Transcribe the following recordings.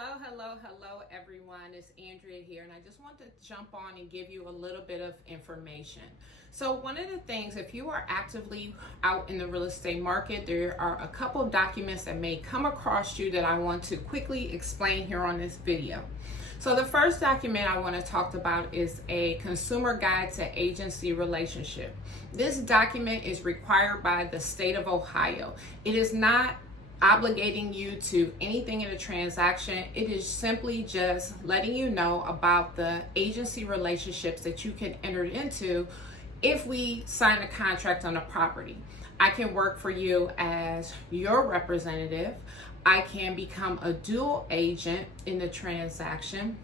Hello, everyone. It's Andrea here, and I just want to jump on and give you a little bit of information. So, one of the things, if you are actively out in the real estate market, there are a couple of documents that may come across you that I want to quickly explain here on this video. So, the first document I want to talk about is a consumer guide to agency relationship. This document is required by the state of Ohio. It is not obligating you to anything in a transaction. It is simply just letting you know about the agency relationships that you can enter into if we sign a contract on a property. I can work for you as your representative. I can become a dual agent in the transaction.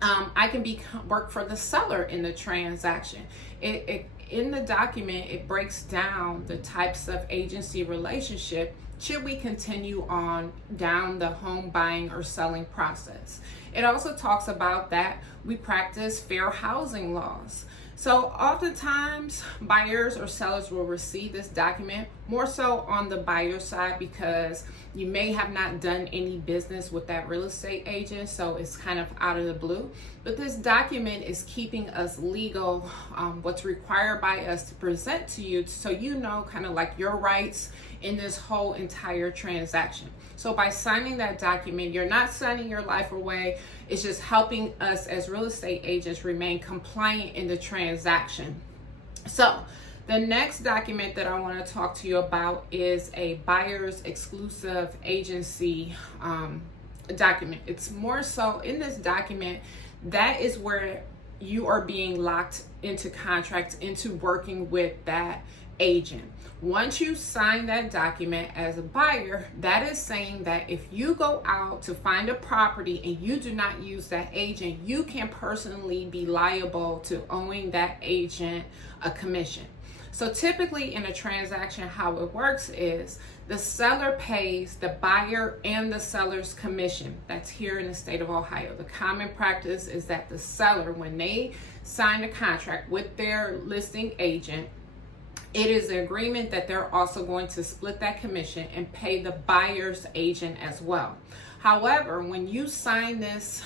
I can work for the seller in the transaction. In the document, it breaks down the types of agency relationship should we continue on down the home buying or selling process. It also talks about that we practice fair housing laws. So oftentimes buyers or sellers will receive this document more so on the buyer side because you may have not done any business with that real estate agent, so it's kind of out of the blue. But this document is keeping us legal, what's required by us to present to you, so you know kind of like your rights in this whole entire transaction. So by signing that document, you're not signing your life away. It's just helping us as real estate agents remain compliant in the transaction. So the next document that I want to talk to you about is a buyer's exclusive agency document. It's more so in this document, that is where you are being locked into contracts, into working with that agent. Once you sign that document as a buyer, that is saying that if you go out to find a property and you do not use that agent, you can personally be liable to owing that agent a commission. So typically in a transaction, how it works is the seller pays the buyer and the seller's commission. That's here in the state of Ohio. The common practice is that the seller, when they sign a contract with their listing agent, it is an agreement that they're also going to split that commission and pay the buyer's agent as well. However, when you sign this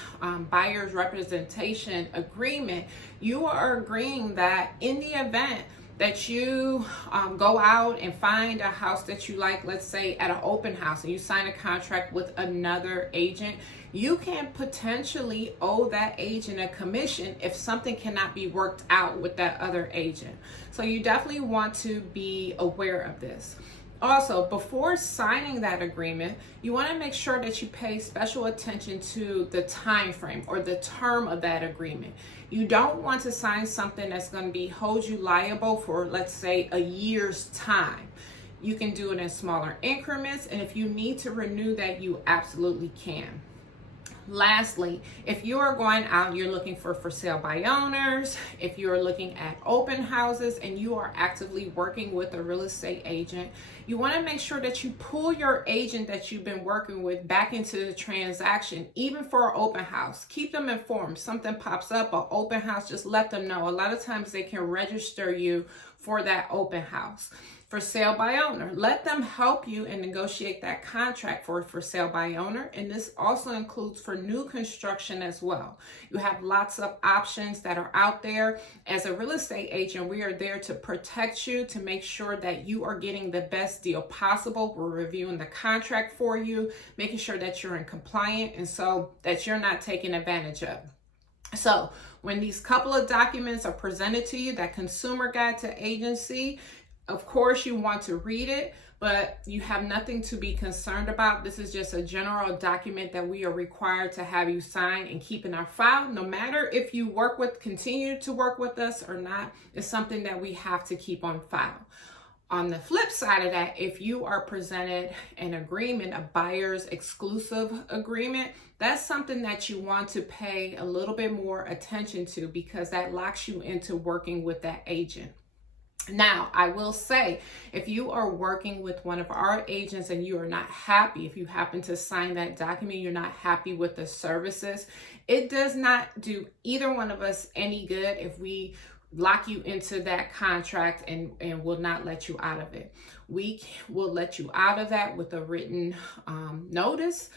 buyer's representation agreement, you are agreeing that in the event that you go out and find a house that you like, let's say at an open house, and you sign a contract with another agent, you can potentially owe that agent a commission if something cannot be worked out with that other agent. So you definitely want to be aware of this. Also, before signing that agreement, you want to make sure that you pay special attention to the time frame or the term of that agreement. You don't want to sign something that's going to hold you liable for, let's say, a year's time. You can do it in smaller increments, and if you need to renew that, you absolutely can. Lastly, if you are going out, you're looking for sale by owners, if you're looking at open houses and you are actively working with a real estate agent, you want to make sure that you pull your agent that you've been working with back into the transaction, even for an open house. Keep them informed. Something pops up, an open house, just let them know. A lot of times they can register you for that open house. For sale by owner, let them help you and negotiate that contract for sale by owner. And this also includes for new construction as well. You have lots of options that are out there. As a real estate agent, we are there to protect you, to make sure that you are getting the best deal possible. We're reviewing the contract for you, making sure that you're in compliance and so that you're not taken advantage of. So when these couple of documents are presented to you, that consumer guide to agency, of course, you want to read it, but you have nothing to be concerned about. This is just a general document that we are required to have you sign and keep in our file. No matter if you continue to work with us or not, it's something that we have to keep on file. On the flip side of that, if you are presented an agreement, a buyer's exclusive agreement, that's something that you want to pay a little bit more attention to because that locks you into working with that agent. Now, I will say, if you are working with one of our agents and you are not happy, if you happen to sign that document, you're not happy with the services, it does not do either one of us any good if we lock you into that contract and will not let you out of it. We will let you out of that with a written notice.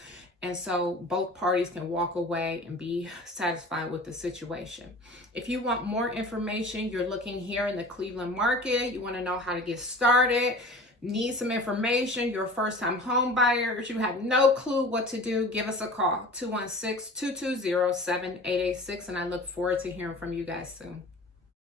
And so both parties can walk away and be satisfied with the situation. If you want more information, you're looking here in the Cleveland market, you want to know how to get started, need some information, you're a first-time home buyer, you have no clue what to do, give us a call, 216-220-7886, and I look forward to hearing from you guys soon.